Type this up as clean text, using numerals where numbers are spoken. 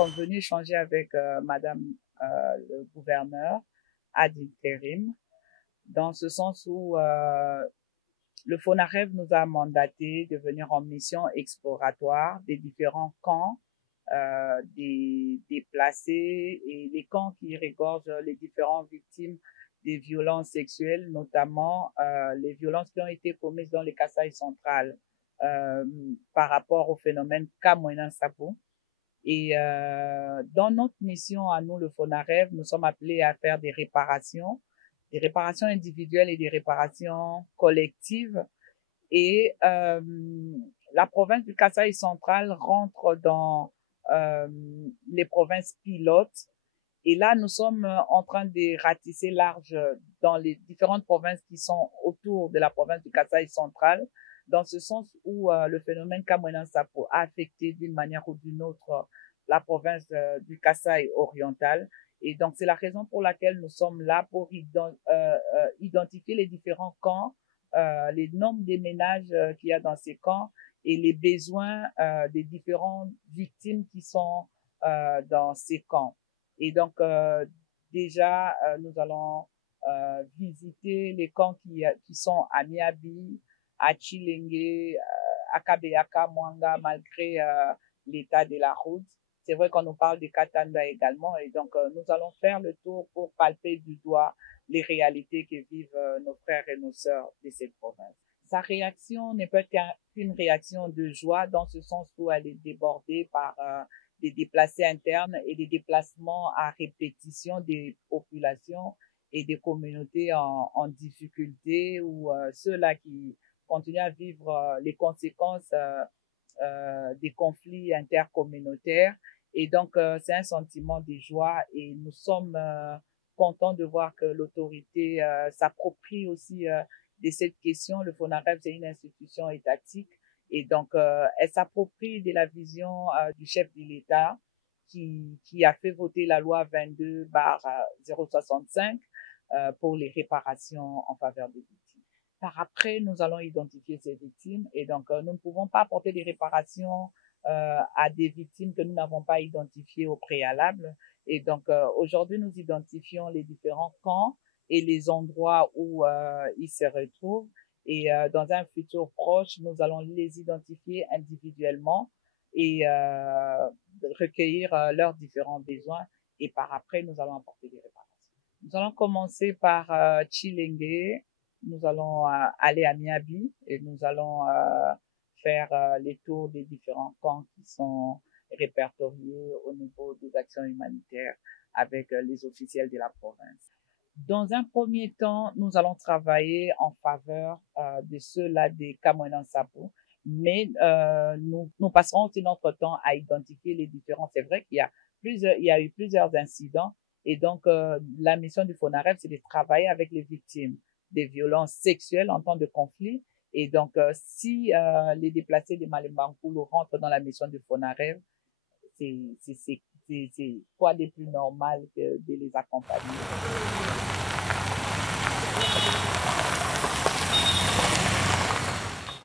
sommes venus échanger avec Madame le gouverneur ad interim, dans ce sens où le FONAREV nous a mandaté de venir en mission exploratoire des différents camps des déplacés et les camps qui regorgent les différentes victimes des violences sexuelles, notamment les violences qui ont été commises dans les Kasaï centrales par rapport au phénomène Kamwena Sapo. Et dans notre mission à nous, le FONAREV, nous sommes appelés à faire des réparations individuelles et des réparations collectives. Et la province du Kasaï central rentre dans les provinces pilotes. Et là, nous sommes en train de ratisser large dans les différentes provinces qui sont autour de la province du Kasaï central, dans ce sens où le phénomène Kamwena Sapo a affecté d'une manière ou d'une autre la province du Kasaï oriental. Et donc, c'est la raison pour laquelle nous sommes là pour identifier les différents camps, les nombres des ménages qu'il y a dans ces camps et les besoins des différentes victimes qui sont dans ces camps. Et donc, déjà, nous allons visiter les camps qui sont à Miabi, à Chilenge, à Kabeyaka, Mwanga, malgré l'état de la route. C'est vrai qu'on nous parle de Katanga également. Et donc, nous allons faire le tour pour palper du doigt les réalités que vivent nos frères et nos sœurs de cette province. Sa réaction n'est pas qu'une réaction de joie, dans ce sens où elle est débordée par des déplacés internes et des déplacements à répétition des populations et des communautés en difficulté, ou ceux-là qui continuent à vivre les conséquences des conflits intercommunautaires. Et donc, c'est un sentiment de joie et nous sommes contents de voir que l'autorité s'approprie aussi de cette question. Le FONAREV, c'est une institution étatique. Et donc, elle s'approprie de la vision du chef de l'État qui a fait voter la loi 22/065 pour les réparations en faveur des victimes. Par après, nous allons identifier ces victimes et donc nous ne pouvons pas apporter des réparations à des victimes que nous n'avons pas identifiées au préalable. Et donc aujourd'hui, nous identifions les différents camps et les endroits où ils se retrouvent. Et dans un futur proche, nous allons les identifier individuellement et recueillir leurs différents besoins. Et par après, nous allons apporter des réparations. Nous allons commencer par Chilenge. Nous allons aller à Miabi et nous allons faire les tours des différents camps qui sont répertoriés au niveau des actions humanitaires avec les officiels de la province. Dans un premier temps, nous allons travailler en faveur de ceux-là des Kamwena Sapo, mais nous passerons aussi notre temps à identifier les différents. C'est vrai qu'il y a eu plusieurs incidents et donc la mission du FONAREV, c'est de travailler avec les victimes des violences sexuelles en temps de conflit. Et donc, si les déplacés de Malembankulu rentrent dans la mission du FONAREV, c'est quoi de plus normal que de les accompagner.